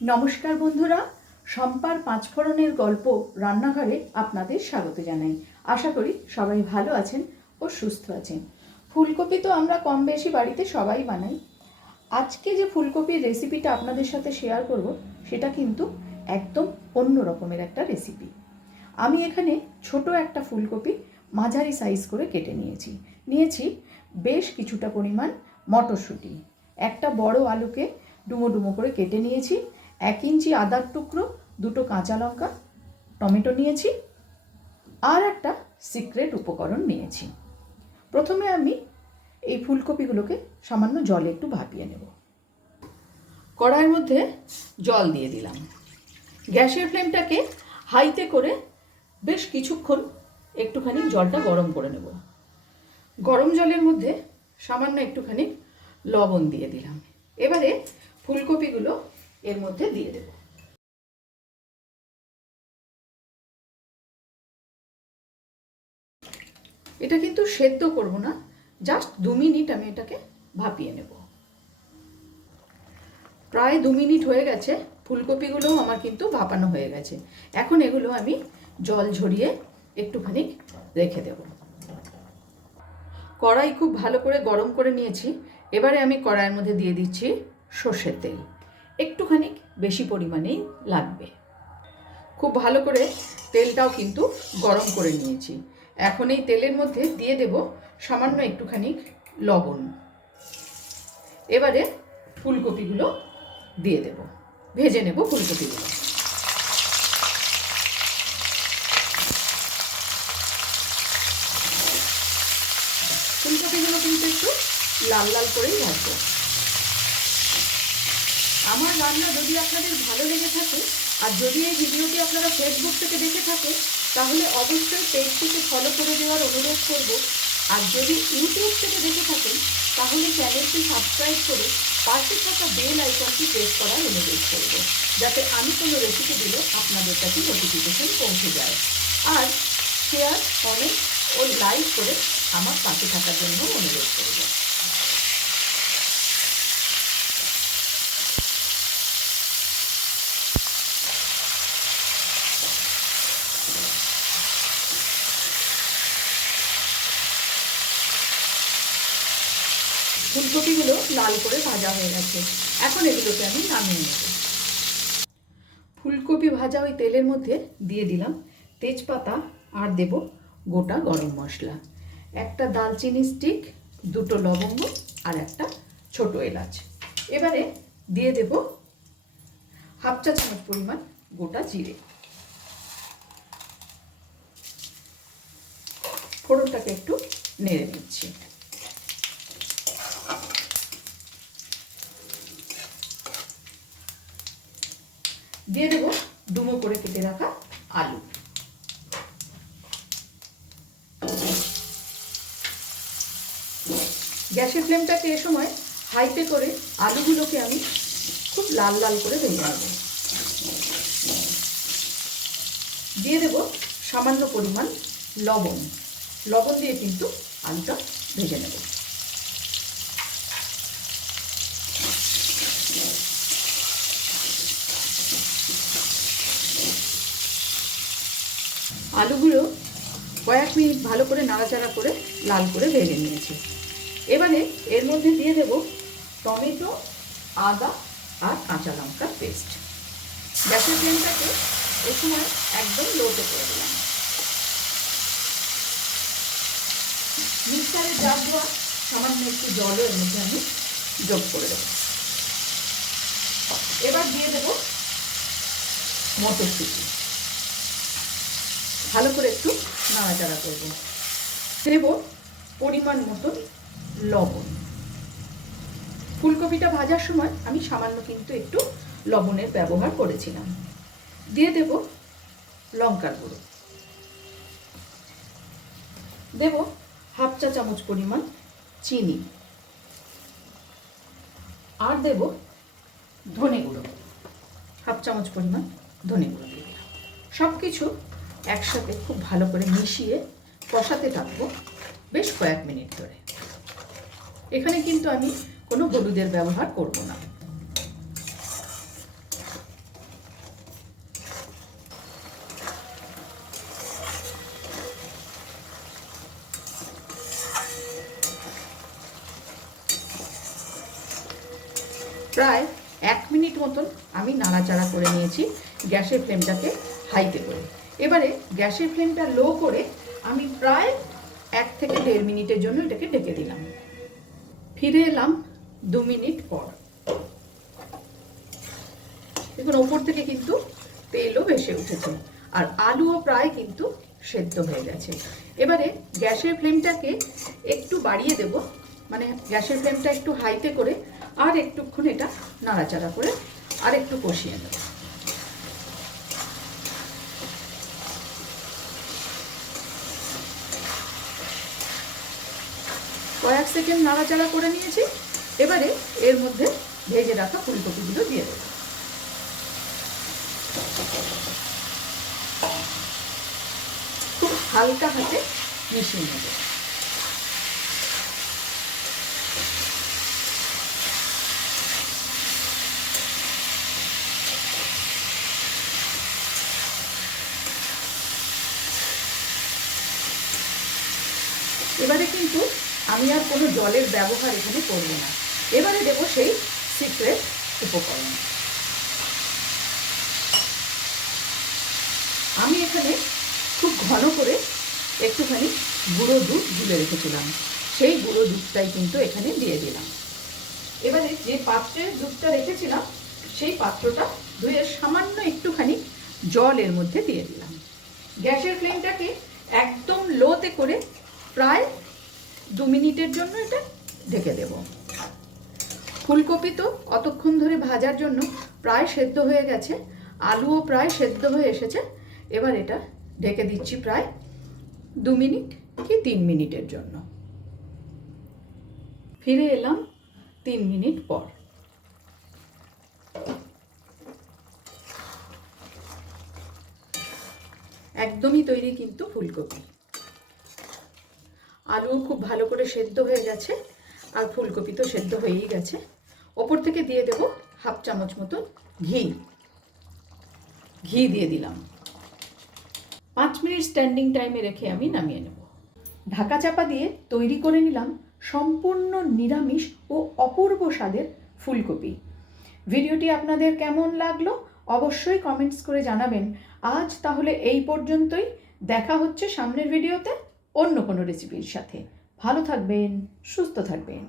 নমস্কার বন্ধুরা, শম্পার পাঁচফোড়নের গল্প রান্নাঘরে আপনাদের স্বাগত জানাই। আশা করি সবাই ভালো আছেন ও সুস্থ আছেন। ফুলকপি তো আমরা কম বেশি বাড়িতে সবাই বানাই। আজকে যে ফুলকপির রেসিপিটা আপনাদের সাথে শেয়ার করব সেটা কিন্তু একদম অন্য রকমের একটা রেসিপি। আমি এখানে ছোট একটা ফুলকপি মাঝারি সাইজ করে কেটে নিয়েছি বেশ কিছুটা পরিমাণ মটরশুঁটি, একটা বড় আলুকে ডুমো ডুমো করে কেটে নিয়েছি, 1 ইঞ্চি আদার টুকরো, 2টো কাঁচা লঙ্কা, টমেটো নিয়েছি আর একটা সিক্রেট উপকরণ নিয়েছি। প্রথমে আমি এই ফুলকপিগুলোকে সামান্য জলে একটু ভাপিয়ে নেব। কড়াইয়ের মধ্যে জল দিয়ে দিলাম। গ্যাসের ফ্লেমটাকে হাইতে করে বেশ কিছুক্ষণ একটুখানি জলটা গরম করে নেব। গরম জলের মধ্যে সামান্য একটুখানি লবণ দিয়ে দিলাম। এবারে ফুলকপিগুলো এর মধ্যে দিয়ে দেব। এটা কিন্তু সেদ্ধ করব না, জাস্ট 2 মিনিট আমি এটাকে ভাপিয়ে নেব। প্রায় 2 মিনিট হয়ে গেছে, ফুলকপিগুলোও আমার কিন্তু ভাপানো হয়ে গেছে। এখন এগুলো আমি জল ঝরিয়ে একটুখানি রেখে দেব। কড়াই খুব ভালো করে গরম করে নিয়েছি। এবারে আমি কড়াইয়ের মধ্যে দিয়ে দিচ্ছি সর্ষের তেল। একটুখানি বেশি পরিমাণেই লাগবে। খুব ভালো করে তেলটাও কিন্তু গরম করে নিয়েছি। এখন এই তেলের মধ্যে দিয়ে দেব সামান্য একটুখানি লবণ। এবারে ফুলকপিগুলো দিয়ে দেব, ভেজে নেব ফুলকপিগুলো। ফুলকপিগুলো কিন্তু একটু লাল লাল করেই ভাজবো। আমার রান্না যদি আপনাদের ভালো লেগে থাকে আর যদি এই ভিডিওটি আপনারা ফেসবুক থেকে দেখে থাকেন তাহলে অবশ্যই পেজটিকে ফলো করে দেওয়ার অনুরোধ করব। আর যদি ইউটিউব থেকে দেখে থাকেন তাহলে চ্যানেলটি সাবস্ক্রাইব করে পাশে থাকা বেল আইকনটি প্রেস করার অনুরোধ করব, যাতে আমি কোনো রেসিপি দিলে আপনাদের কাছে নোটিফিকেশন পৌঁছে যায়। আর শেয়ার, কমেন্ট ও লাইক করে আমার পাশে থাকার জন্য অনুরোধ করব। ফুলকপিগুলো লাল করে ভাজা হয়ে গেছে, এখন এগুলোকে আমি নামিয়ে নেব। ফুলকপি ভাজা ওই তেলের মধ্যে দিয়ে দিলাম তেজপাতা আর দেব গোটা গরম মশলা, একটা দালচিনি স্টিক, 2টো লবঙ্গ আর একটা ছোট এলাচ। এবারে দিয়ে দেব 1/2 চা চামচ পরিমাণ গোটা জিরে। ফোড়নটাকে একটু নেড়ে নিচ্ছি। দিয়ে দেব ডুমো করে কেটে রাখা আলু। গ্যাসের ফ্লেমটাকে এ সময় হাইতে করে আলুগুলোকে আমি খুব লাল লাল করে ভেজে নেব। দিয়ে দেব সামান্য পরিমাণ লবণ। লবণ দিয়ে কিন্তু আলুটা ভেজে নেব। আলুগুলো কয়েক মিনিট ভালো করে নাড়াচাড়া করে লাল করে ভেজে নিয়েছি। এবারে এর মধ্যে দিয়ে দেব টমেটো, আদা আর কাঁচা লঙ্কার পেস্ট। গ্যাসের ফ্লেমটাকে এই সময় একদম লোতে করে দিলাম। মিক্সারের জার ধোয়া সামান্য একটু জলও এর মধ্যে আমি যোগ করে দেব। এবার দিয়ে দেব মটরশুঁটি। ভালো করে একটু নাড়াচাড়া করব। দেব পরিমাণ মতন লবণ। ফুলকপিটা ভাজার সময় আমি সামান্য কিন্তু একটু লবণের ব্যবহার করেছিলাম। দিয়ে দেব লঙ্কার গুঁড়ো। দেব 1/2 চা চামচ পরিমাণ চিনি আর দেব ধনে গুঁড়ো, 1/2 চামচ পরিমাণ ধনে গুঁড়ো দিয়ে দিলাম। সব কিছু একসাথে খুব ভালো করে মিশিয়ে কষাতে থাকবো বেশ কয়েক মিনিট ধরে। এখানে কিন্তু আমি কোনো হলুদের ব্যবহার করব না। প্রায় 1 মিনিট মতন আমি নাড়াচাড়া করে নিয়েছি গ্যাসের ফ্লেমটাকে হাইতে করে। এবারে গ্যাসের ফ্লেমটা লো করে আমি প্রায় 1 থেকে 1.5 মিনিটের জন্য এটাকে ঢেকে দিলাম। ফিরে এলাম 2 মিনিট পর। দেখুন ওপর থেকে কিন্তু তেলও ভেসে উঠেছে আর আলুও প্রায় কিন্তু সেদ্ধ হয়ে গেছে। এবারে গ্যাসের ফ্লেমটাকে একটু বাড়িয়ে দেব, মানে গ্যাসের ফ্লেমটা একটু হাইতে করে আর একটুক্ষণ এটা নাড়াচাড়া করে আর একটু কষিয়ে নেব। কয়েক সেকেন্ড নাড়াচাড়া করে নিয়েছি। এবারে এর মধ্যে ভেজে রাখা ফুলকপিগুলো দিয়ে দেব। খুব হালকা হাতে মিশিয়ে নেব। এবারে কিন্তু আমি আর কোনো জলের ব্যবহার এখানে করব না। এবারে দেবো সেই সিক্রেট উপকরণ। আমি এখানে খুব ঘন করে একটুখানি গুঁড়ো দুধ গুলে রেখেছিলাম, সেই গুঁড়ো দুধটাই কিন্তু এখানে দিয়ে দিলাম। এবারে যে পাত্রে দুধটা রেখেছিলাম সেই পাত্রটা ধুয়ে সামান্য একটুখানি জল এর মধ্যে দিয়ে দিলাম। গ্যাসের ফ্লেমটাকে একদম লোতে করে প্রায় 2 মিনিটের জন্য এটা ঢেকে দেব। ফুলকপি তো অতক্ষণ ধরে ভাজার জন্য প্রায় সেদ্ধ হয়ে গেছে, আলুও প্রায় সেদ্ধ হয়ে এসেছে। এবার এটা ঢেকে দিচ্ছি প্রায় 2 মিনিট কি 3 মিনিটের জন্য। ফিরে এলাম 3 মিনিট পর। একদমই তৈরি কিন্তু ফুলকপি। আলু খুব ভালো করে সেদ্ধ হয়ে গেছে আর ফুলকপি তো সেদ্ধ হয়েই গেছে। ওপর থেকে দিয়ে দেব 1/2 চামচ মতো ঘি দিয়ে দিলাম। 5 মিনিট স্ট্যান্ডিং টাইমে রেখে আমি নামিয়ে নেব। ঢাকা চাপা দিয়ে তৈরি করে নিলাম সম্পূর্ণ নিরামিষ ও অপূর্ব স্বাদের ফুলকপি। ভিডিওটি আপনাদের কেমন লাগলো অবশ্যই কমেন্টস করে জানাবেন। আজ তাহলে এই পর্যন্তই। দেখা হচ্ছে সামনের ভিডিওতে অন্য কোনো রেসিপির সাথে। ভালো থাকবেন, সুস্থ থাকবেন।